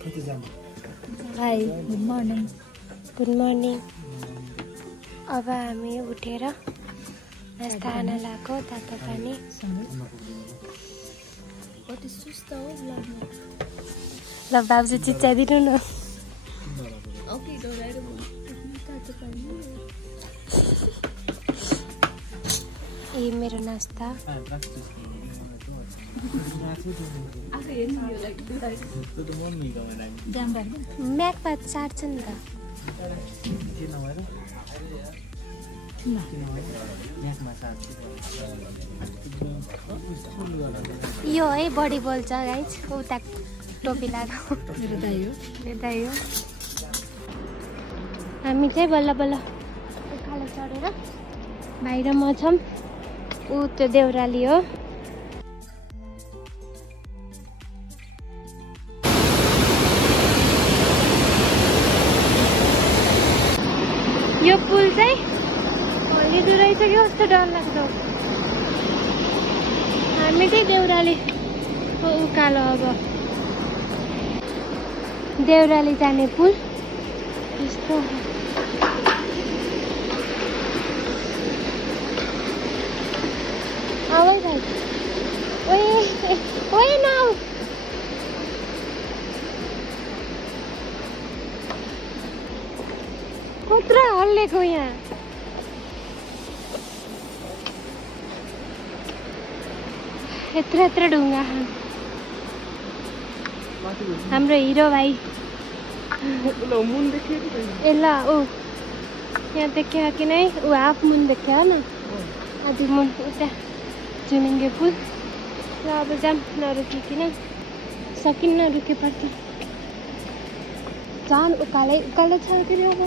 High good morning. Good morning. अब हामी उठेर नास्ता खान लाग्यो, तातो पानी। ल बाबुजी चिच्चाइदिनु न। ए मेरो नास्ता। म्याकमा चाट्छ नि त। यो है बडी बोल्छ गाइज, उता टोपी लगाएको दाइ हो। हामी चाहिँ बल्ल बल्ल उकालो चढेर बाहिर म छौँ, ऊ त्यो देउराली हो। यो पुल चाहिँ हल्लिँदो रहेछ कि कस्तो डरलाग्दो। हामी चाहिँ देउराली उकालो, अब देउराली जाने पुल यस्तो। आवाज आयो। ओए नाउ कत्रो हल्लेको यहाँ। यत्रो ढुङ्गा। हाम्रो हिरो भाइ ए ल ऊ यहाँ देखियो कि नै, ऊ हाफ मुन देखियो हो न, आधी मुन उता जुमिङ्गे पुल। र अब जाम नरुकिकन, सकिन्न रुके पर्छ। झन् उकालो छ फेरि। अब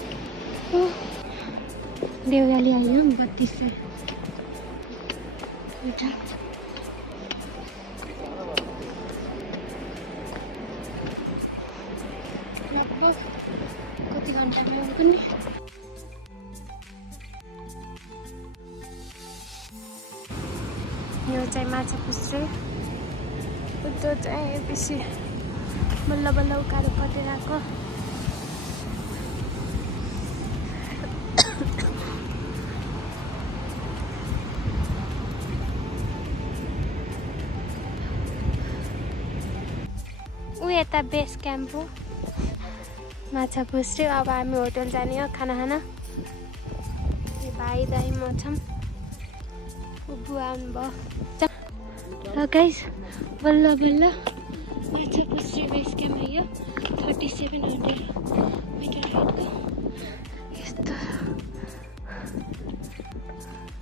देउराली आयो 3200 लगभग कति घन्टामा पनि। यो चाहिँ माछा पुछ्रे, उतो चाहिँ बेसी बल्ल बल्ल उकालो परिरहेको। ऊ यता बेस क्याम्प हो माछा पुछ्रे। अब हामी होटल जाने हो खाना खान। भाइ दाइ म छौँ, बुवा आउनुभयो। र गाइस बल्ल बल्ल माछा पुछ्रे बेस क्याम्प आयो। 3700 मिटर हाइटको यस्तो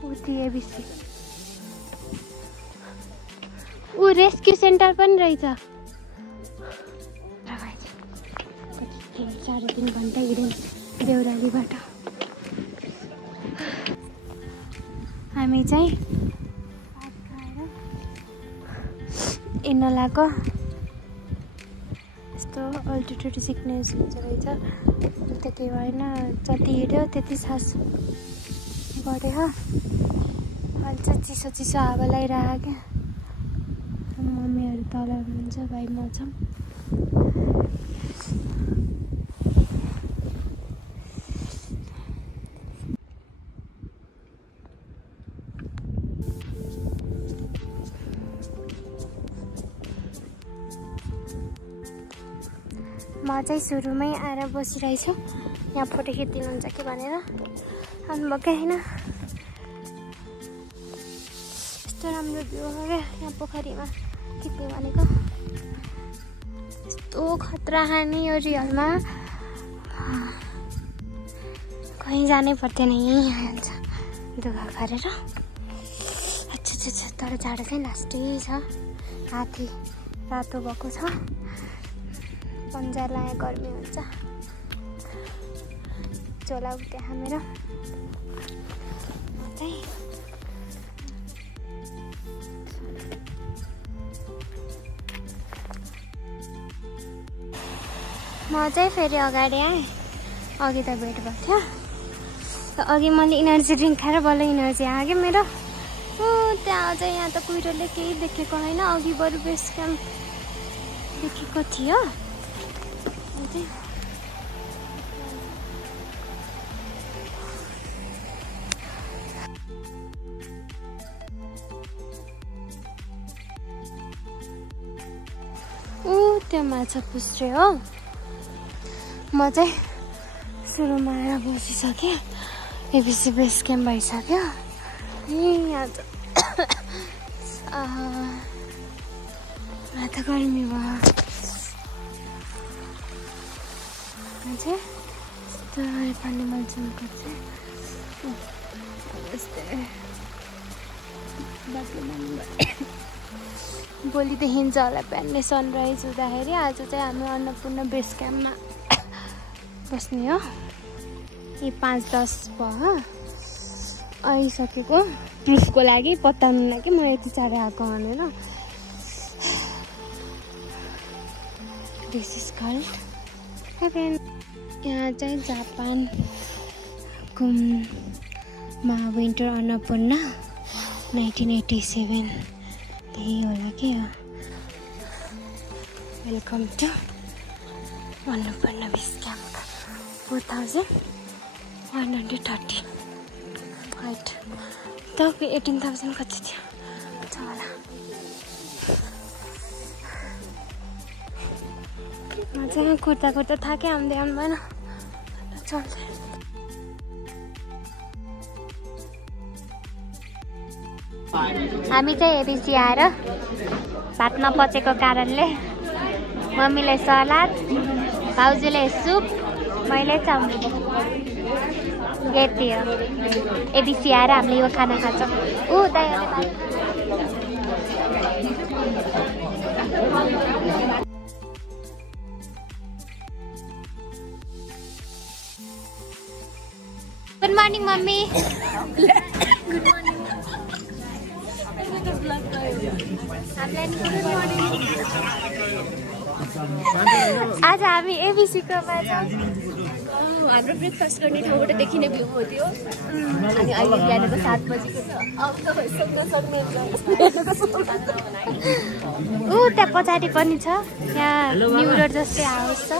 उति एबिसी। ऊ रेस्क्यु सेन्टर पनि रहेछ। 3.5 घन्टा हिँड्यौँ देउरालीबाट। हामी चाहिँ भात खाएर हिँड्न लाग्यो। यस्तो अल्टिट्युड सिक्नेस हुन्छ रहेछ, त्यति भएन। जति हिँड्यो त्यति सास बढ्यो। अहिले चाहिँ चिसो चिसो हावा लगाइरहेको क्या। मम्मीहरू तल हुनुहुन्छ, भाइ म छौँ। म चाहिँ सुरुमै आएर बसिरहेछु। यहाँ फोटो खिचिदिनुहुन्छ कि भनेर आउनुभएको होइन। यस्तो राम्रो भ्यू हो क्या यहाँ पोखरीमा खिच्ने भनेको। यस्तो खतरा खाने यो रियलमा कहीँ जानै पर्दैन, यहीँ आइहाल्छ दुःख गरेर। अच्छा तर जाडो चाहिँ लास्टै छ। हात्ती रातो भएको छ, पन्जा लाए गर्मी हुन्छ। झोला उठ्यो मेरो म चाहिँ फेरि अगाडि आएँ। अघि त भेट भएको थियो, अघि मैले इनर्जी ड्रिङ्क खाएर बल्ल इनर्जी आयो क्या मेरो। त्यहाँ अझ यहाँ त कुहिरोले केही देखेको होइन। अघि बरु बेस क्याम्प देखेको थियो। चाहिँ त्यो माछा पुस्रे हो। म चाहिँ सुरुमा आएर बसिसकेँ। एबिसी बेस क्याम्प भइसक्यो। यहाँ त त गर्मी भयो। चाहिँ यस्तो पानी मल्चनको चाहिँ भोलि देखिन्छ होला बिहानै सनराइज हुँदाखेरि। आज चाहिँ हामी अन्नपूर्ण बेस क्याम्पमा बस्ने हो। यी 5-10 भयो आइसकेको प्रुफको लागि, पत्ताउनु लागि म यति चाँडै आएको भनेर। This is called heaven. यहाँ चाहिँ जापानमा विन्टर अन्नपूर्ण 1987 त्यही होला के हो। Welcome to Annapurna base camp 4130 height. तपाईँ 18,000 कति थियो छ होला। म चाहिँ कुर्ता थाकेँ आउँदै आउनु भएन चल्दै। हामी चाहिँ एबिसी आएर भात नपचेको कारणले मम्मीले सलाद, भाउजूले सुप, मैले चाउमिन। यति हो एबिसी आएर हामीले यो खाना खान्छौँ। Good morning mummy. Good morning. आज हामी एबिसीको हाम्रो ब्रेकफास्ट गर्ने ठाउँबाट देखिने भ्यू हो त्यो। अनि अहिले बिहानको 7 बजीको छ। त्यहाँ पछाडि पनि छ, यहाँ न्यु रोड जस्तै हाउस छ।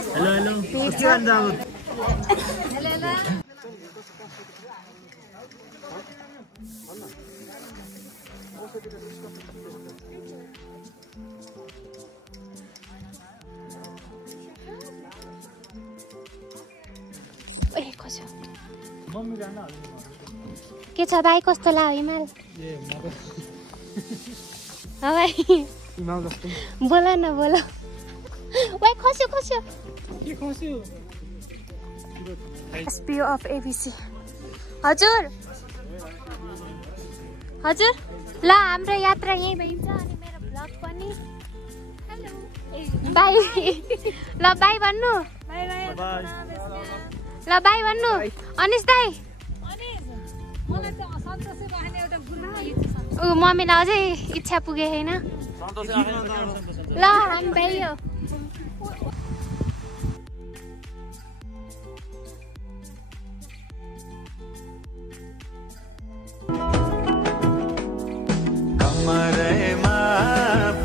के छ भाइ, कस्तो लाग्यो हिमाल? बोल न बोल। भाइ खस्यो एसपीओ अफ एबिसी। हजुर ल हाम्रो यात्रा यहीँ भइन्छ अनि मेरो भ्लग पनि। Hello by. ल बाई भन्नु। ल बाई भन्नु। अनिस दाई मम्मीलाई अझै इच्छा पुगे छैन। ल हामी भाइ हो। कमरेमा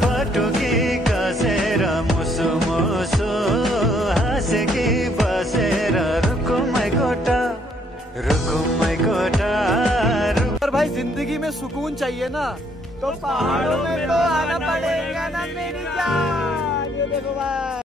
पटुकी कसेर मुसु मुसु हाँसेकी बसेर रुकुमै कोटा भाई। जिंदगी में सुकून चाहिए ना तो पहाड़ों में तो आना पड़ेगा ना मेरी जान। ये देखो भाई।